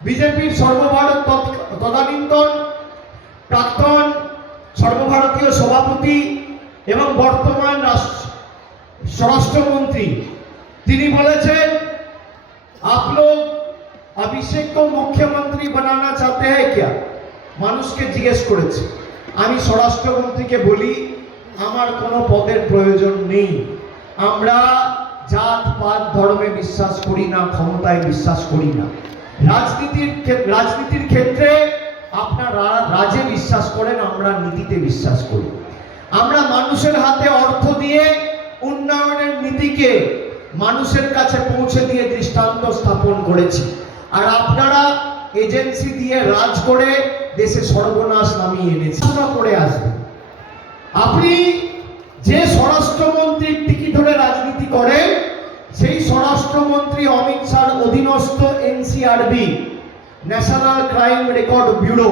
বিজেপির সর্বভারত তদানীন্তন প্রাক্তন সর্বভারতীয় সভাপতি এবং বর্তমান স্বরাষ্ট্রমন্ত্রী তিনি বলেছেন आप लोग अभिषेक को मुख्यमंत्री बनाना चाहते हैं क्या? মানুষকে জিজ্ঞেস করেছে। আমি স্বরাষ্ট্রমন্ত্রীকে বলি আমার কোনো পদের প্রয়োজন নেই। আমরা জাত পাত ধর্মে বিশ্বাস করি না, ক্ষমতায় বিশ্বাস করি না। রাজনীতির ক্ষেত্রে আপনারা রাজে বিশ্বাস করেন, আমরা নীতিতে বিশ্বাস করি। আমরা মানুষের হাতে অর্থ দিয়ে উন্নয়নের নীতিকে মানুষের কাছে পৌঁছে দিয়ে দৃষ্টান্ত স্থাপন করেছি। আর আপনারা এজেন্সি দিয়ে রাজ করে দেশে সর্বনাশ নামিয়ে এনেছেন। করে আসবেন আপনি যে স্বরাষ্ট্রমন্ত্রীর টিকিট ধরে রাজনীতি করেন, সেই স্বরাষ্ট্রমন্ত্রী অমিত শাহর অধীনস্থ NCRB national crime record bureau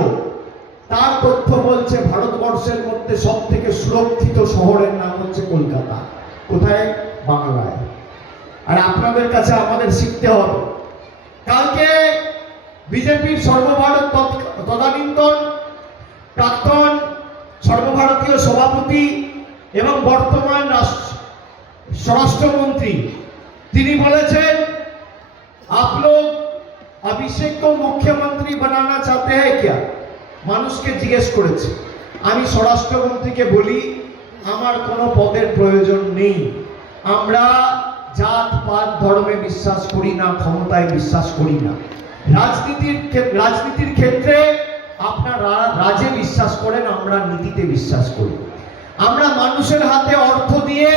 তার তথ্য বলছে ভারতবর্ষের মধ্যে সব থেকে সুরক্ষিত শহরের নাম হচ্ছে কলকাতা। কোথায়? বাংলায়। আর আপনাদের কাছে আমাদের শিখতে হবে। কালকে বিজেপির সর্বভারত তদানীন্তন প্রাক্তন সর্বভারতীয় সভাপতি এবং বর্তমান স্বরাষ্ট্রমন্ত্রী তিনি বলেছেন आप लोग अभिषेक को मुख्यमंत्री बनाना चाहते हैं क्या? মানুষকে জিজ্ঞেস করেছে। আমি স্বরাষ্ট্রমন্ত্রীকে বলি আমার কোনো পদের প্রয়োজন নেই। আমরা জাত পাত ধর্মে বিশ্বাস করি না, ক্ষমতায় বিশ্বাস করি না। রাজনীতির ক্ষেত্রে আপনারা রাজে বিশ্বাস করেন, আমরা নীতিতে বিশ্বাস করি। আমরা মানুষের হাতে অর্থ দিয়ে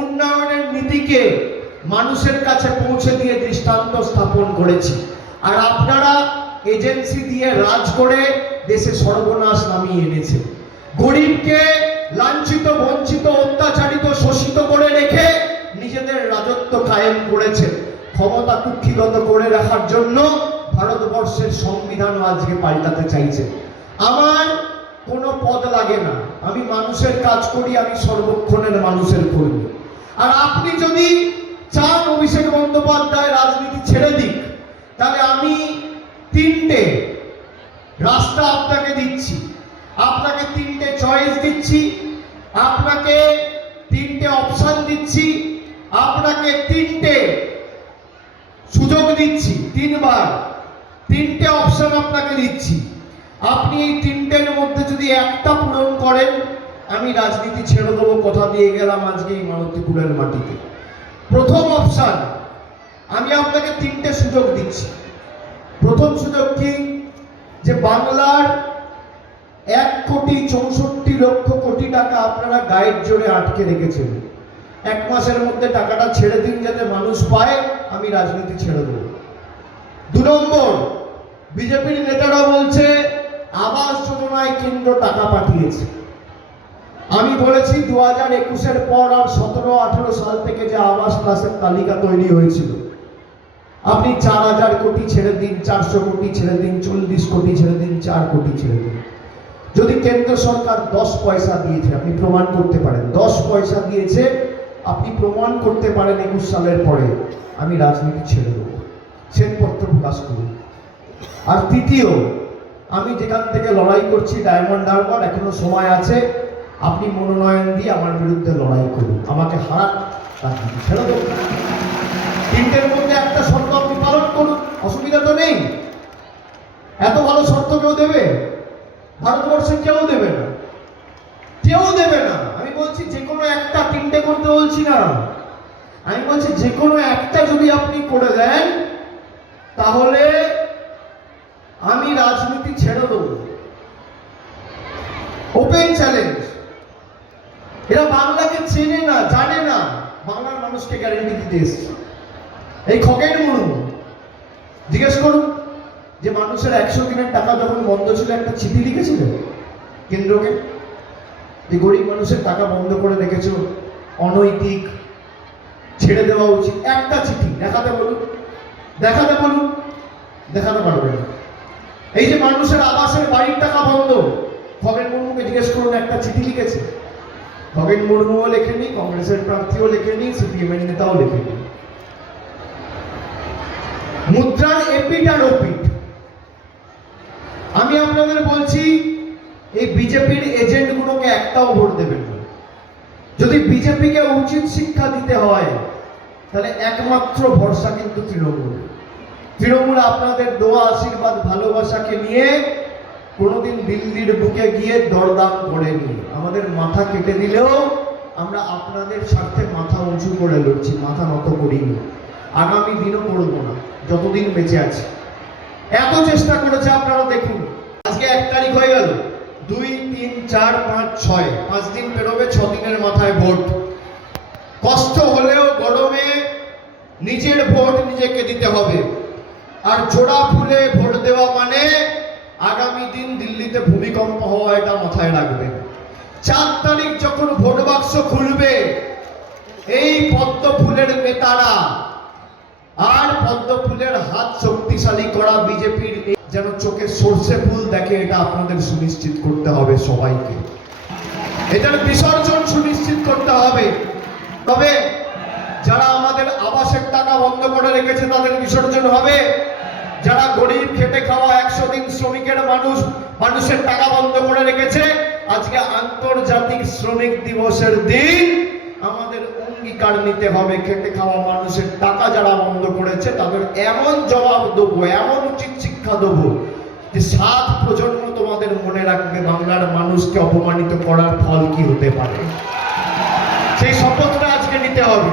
উন্নয়নের নীতিকে মানুষের কাছে পৌঁছে দিয়ে দৃষ্টান্ত স্থাপন করেছি। আর আপনারা এজেন্সি দিয়ে রাজ করে দেশে সর্বনাশ নামিয়ে এনেছে। গরিবকে লাঞ্ছিত, বঞ্চিত, অত্যাচারিত, শোষিত করে রেখে নিজেদের রাজত্ব কায়েম করেছে। ক্ষমতা কুক্ষিগত করে রাখার জন্য ভারতবর্ষের সংবিধান আজকে পাল্টাতে চাইছে। আমার কোনো পদ লাগে না, আমি মানুষের কাজ করি, আমি সর্বক্ষণের মানুষের কর্মী। আর আপনি যদি চান অভিষেক বন্দ্যোপাধ্যায় রাজনীতি ছেড়ে দিক, তাহলে আমি তিনটে রাস্তা আপনাকে দিচ্ছি, আপনাকে তিনটে চয়েস দিচ্ছি, আপনাকে তিনটে অপশন দিচ্ছি, আপনাকে তিনটে সুযোগ দিচ্ছি। তিনবার তিনটে অপশন আপনাকে দিচ্ছি। আপনি এই তিনটের মধ্যে যদি একটা পূরণ করেন, আমি রাজনীতি ছেড়ে দেবো, কথা দিয়ে গেলাম আজকে এই মালতীপুরের মাটিতে। প্রথম অপশন, আমি আপনাকে তিনটে সুযোগ দিচ্ছি। প্রথম সুযোগ কি? যে বাংলার 1,64,00,00,000 টাকা আপনারা গায়ের জোরে আটকে রেখেছেন, 1 মাসের মধ্যে টাকাটা ছেড়ে দিন যাতে মানুষ পায়, আমি রাজনীতি ছেড়ে দেবো। 2 নম্বর, বিজেপির নেতারা বলছে আবাস যোজনায় কেন্দ্র টাকা পাঠিয়েছে। আমি বলেছি 2021-এর পর আর 17-18 সাল থেকে যে আবাস প্লাসের তালিকা তৈরি হয়েছিল, আপনি 4,000 কোটি ছেড়ে দিন, 400 কোটি ছেড়ে দিন, 40 কোটি ছেড়ে দিন, 4 কোটি ছেড়ে দিন। যদি কেন্দ্র সরকার 10 পয়সা দিয়েছে, আপনি প্রমাণ করতে পারেন 10 পয়সা দিয়েছে, আপনি প্রমাণ করতে পারেন 21 সালের পরে, আমি রাজনীতি ছেড়ে দেবো। শ্বেতপত্র প্রকাশ করুন। আর তৃতীয়, আমি যেখান থেকে লড়াই করছি ডায়মন্ড হারবার, এখনো সময় আছে, আপনি মনোনয়ন দিয়ে আমার বিরুদ্ধে লড়াই করুন, আমাকে হারান, রাজনীতি ছেড়ে দেবো। তিনটের মধ্যে একটা শর্ত আপনি পালন করুন, অসুবিধা তো নেই। এত ভালো শর্ত কেউ দেবে? ভারতবর্ষে কেউ দেবে না, কেউ দেবে না। আমি বলছি যে কোনো একটা, তিনটে করতে বলছি না, আমি বলছি যে কোনো একটা যদি আপনি করে দেন, তাহলে আমি রাজনীতি ছেড়ে দেবো। Open challenge. এরা বাংলাকে চেনে না, জানে না, বাংলার মানুষকে গ্যারেন্টি দিতে এসছে। এই খগেন মুর্মু জিজ্ঞেস করুন যে মানুষের 100 দিনের টাকা যখন বন্ধ ছিল, একটা চিঠি লিখেছিল কেন্দ্রকে যে গরিব মানুষের টাকা বন্ধ করে রেখেছ, অনৈতিক, ছেড়ে দেওয়া উচিত। একটা চিঠি দেখাতে বলুন, দেখাতে বলুন, দেখাতে পারবে না। এই যে মানুষের আবাসের বাড়ির টাকা বন্ধ, খগেন মুর্মুকে জিজ্ঞেস করুন একটা চিঠি লিখেছে? খগেন মুর্মুও লেখেনি, কংগ্রেসের প্রার্থীও লেখেনি, সিপিএম এর নেতাও লেখেনি। মুদ্রার এপিট আর ওপিট, আপনাদের বলছি, এই বিজেপির এজেন্টগুলোকে একটাও ভোট দেবেন না। যদি বিজেপিকে উচিত শিক্ষা দিতে হয়, তাহলে একমাত্র ভরসা কিন্তু তৃণমূল। তৃণমূল আপনাদের দোয়া, আশীর্বাদ, ভালোবাসাকে নিয়ে কোনোদিন দিল্লির বুকে গিয়ে দরদাম করেনি। আমাদের মাথা কেটে দিলেও আমরা আপনাদের স্বার্থে মাথা উঁচু করে লড়ছি, মাথা নত করিনি। আগামী দিনও করবো না, যতদিন বেঁচে আছে। এত চেষ্টা করেছে আপনারা দেখুন। আজকে 1 তারিখ হয়ে গেল, 2, 3, 4, 5, 6, 5 দিন পেরোবে, 6 দিনের মাথায় ভোট। কষ্ট হলেও গরমে নিজের ভোট নিজেকে দিতে হবে। আর জোড়া ফুলে ভোট দেওয়া মানে আগামী দিন দিল্লিতে ভূমিকম্প হওয়া, এটা মাথায় রাখবে। 4 তারিখ যখন ভোট বাক্স খুলবে, এই পদ্ম ফুলের নেতারা আর পদ্ম ফুলের হাত শক্তিশালী করা বিজেপির যেন চোখে সর্ষে ফুল দেখে, এটা আপনাদের সুনিশ্চিত করতে হবে সবাইকে। এটার বিসর্জন সুনিশ্চিত করতে হবে। তবে যারা আমাদের আবাসের টাকা বন্ধ করে রেখেছে তাদের বিসর্জন হবে। যারা গরিব খেটে খাওয়া 100 দিন শ্রমিকের মানুষের টাকা বন্ধ করে রেখেছে, আজকে আন্তর্জাতিক শ্রমিক দিবসের দিন আমাদের অঙ্গীকার নিতে হবে, খেটে খাওয়া মানুষের টাকা যারা বন্ধ করেছে তাদের এমন জবাব দেবো, এমন উচিত শিক্ষা দেবো যে 7 প্রজন্ম তোমাদের মনে রাখবে বাংলার মানুষকে অপমানিত করার ফল কি হতে পারে। সেই শপথটা আজকে নিতে হবে।